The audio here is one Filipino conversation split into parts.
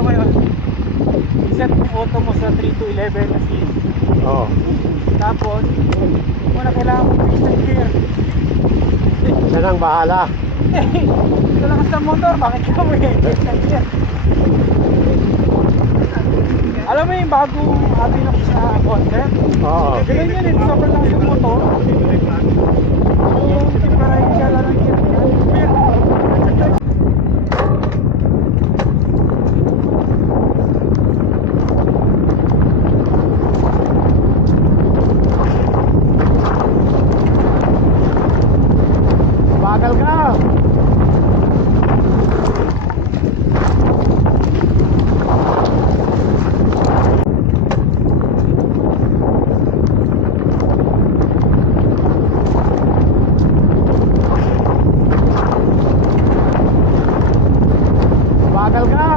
Pero ngayon, set mo auto mo sa 3 to 11 na speed. Oo. Tapos, muna kailangan mo piston gear. Siya nang bahala. Ito lakas ng motor, bakit ka mo yung piston gear? Alam mo yung bagong Avinok sa concept? Oo. Ganun yun, sobrang lakas ng motor. Yung differential lang yung gear. Bagal ka. Bagal ka.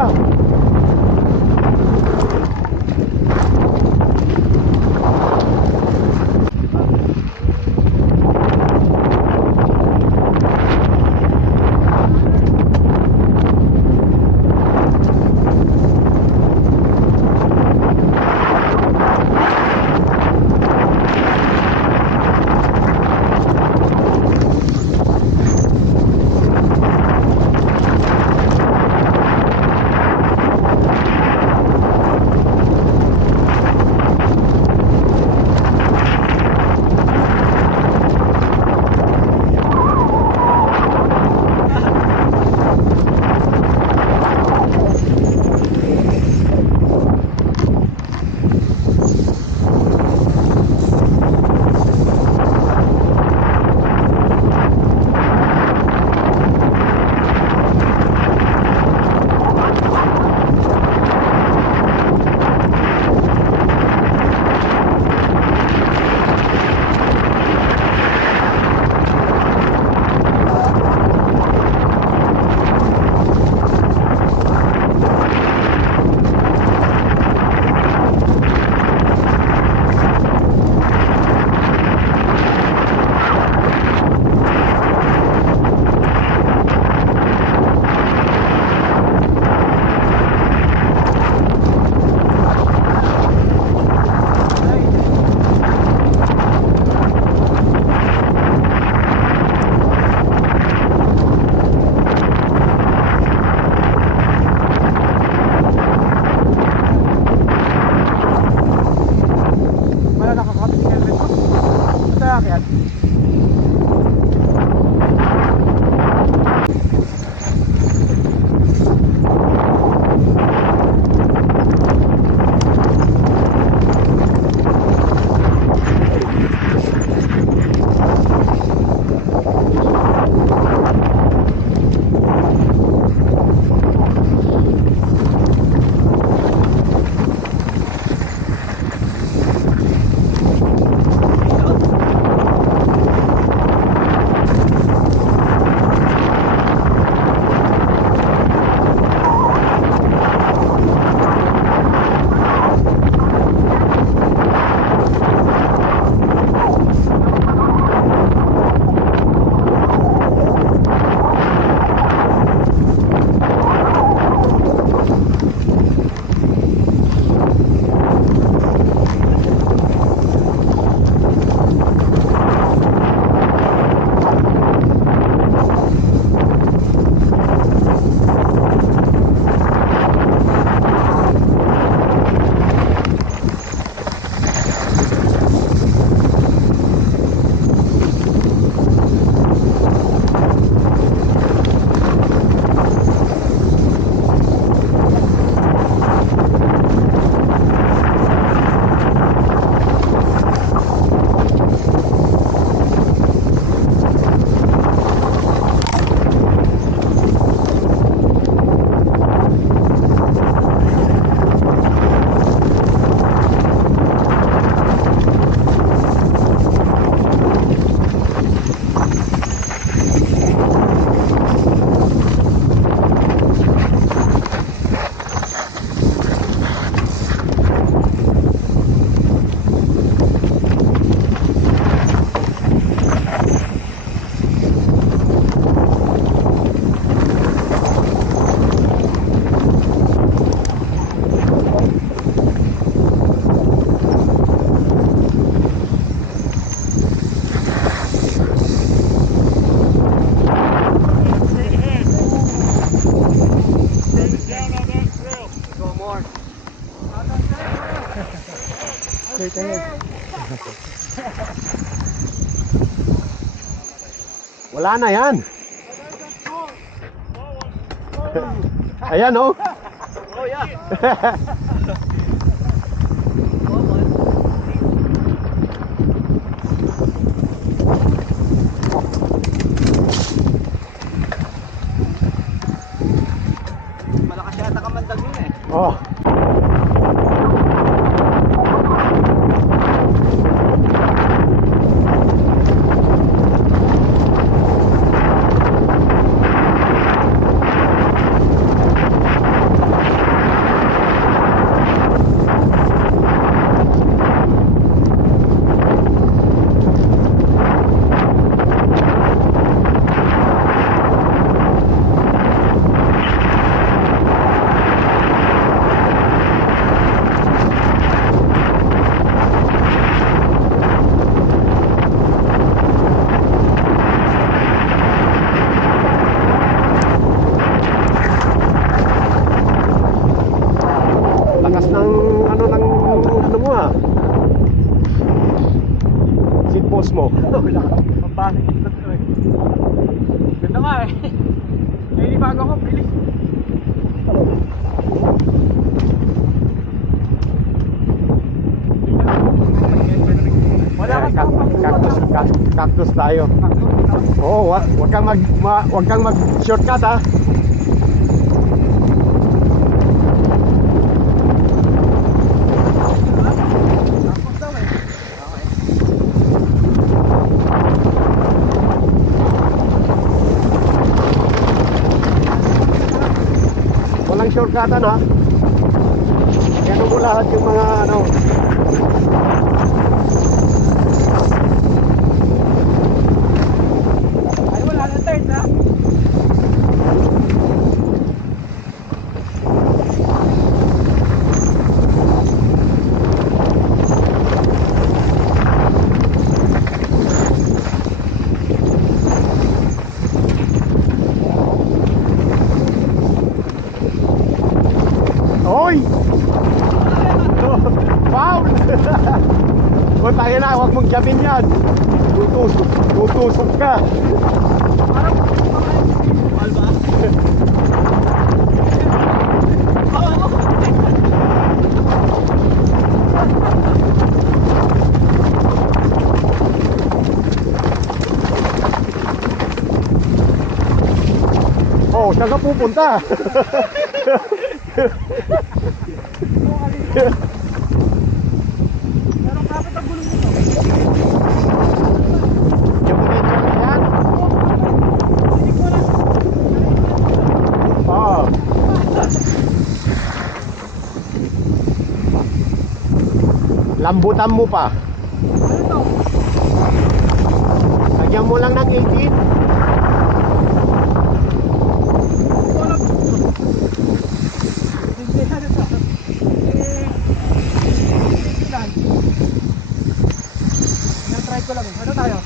more. Wala na yan. Ayan oh. Oh yeah. Malakas yata kamandag yun eh. Oh. Lakas ng ano mo ah. Seat post mo. Pambangit ito eh. Ganda nga eh. Nainibago ko, bilis. Wala kang Cactus tayo. Oo, wag kang mag shortcut ah. Walang shortcutan ha. Ganun mo lahat yung mga ano. Ay, wala na third ha. Hoy! Foul! O tayo na, huwag mong gawin yan. Tutusok ka. Parang mahal ba? Oh, saan ka pupunta? Meron kapit ang gulong nito. Yung medyo na yan. Hindi ko na. Oo. Lambutan mo pa. Ano to? Lagyan mo lang ng 18. Wala. Hindi ano to. Lang. Na-try ko lang. Ano tayo?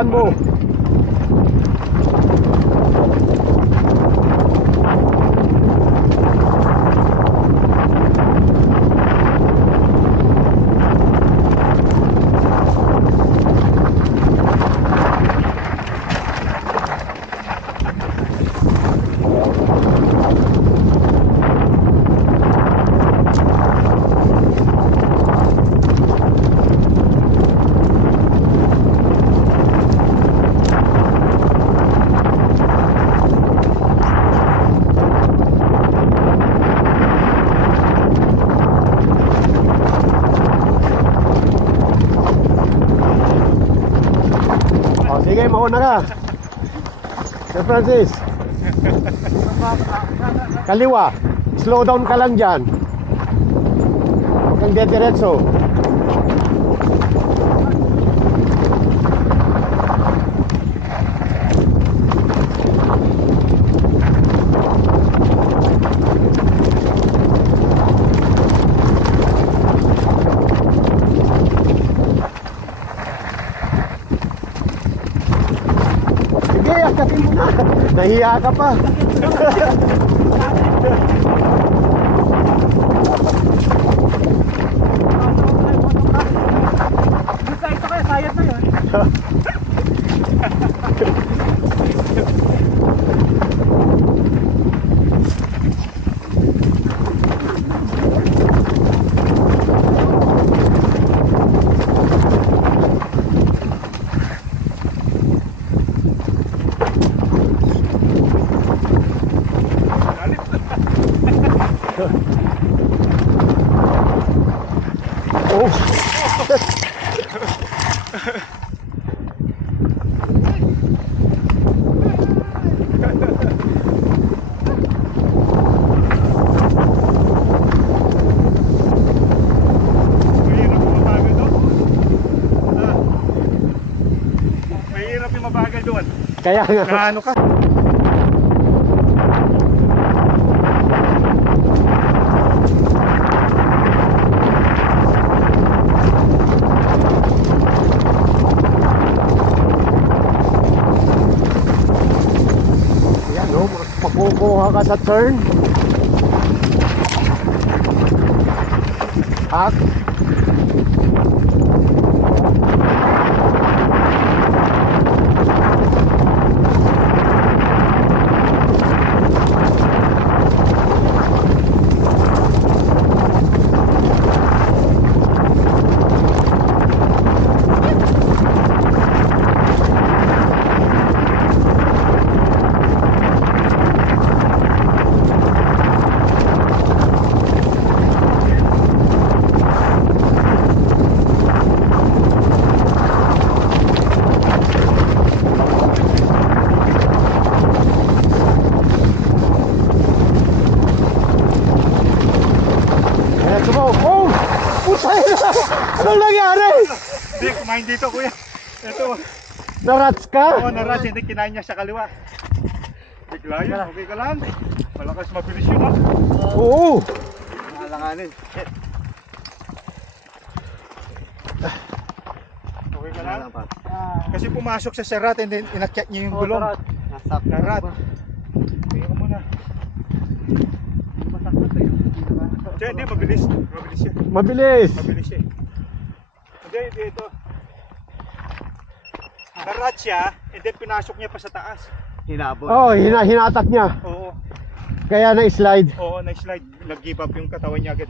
Bilisan mo. Sige, mauna ka. Sir Francis. Kaliwa. Slow down ka lang dyan. Huwag kang dediretso. Sige, akatin mo na. Nahiya ka pa. Bisa ito kaya, sayad na yun. Oh. Mahirap yung mabagal doon. Kaya nga. Naano ka? Ayan, no? Makukuha ka sa turn. Hak. Let's go. Oh! Putay na! Anong nangyari? Hindi, kumain dito kuya. Ito. Narats ka? Oo, naras. Hindi, kinain niya sa kaliwa. Bigla yun. Okay ka lang. Malakas mabilis yun ha. Oo. Alanganin. Okay ka lang? Kasi pumasok sa serat and then inakyat niya yung gulong. Narat. Kaya mo muna. Hindi, mabilis. Mabilis yan. Mabilis. Mabilis eh. Hindi, ito. Narat siya, and then pinasok niya pa sa taas. Oh, hinatak niya. Oo. Kaya na-slide. Oo, na-slide. Nag-give up yung katawan niya agad.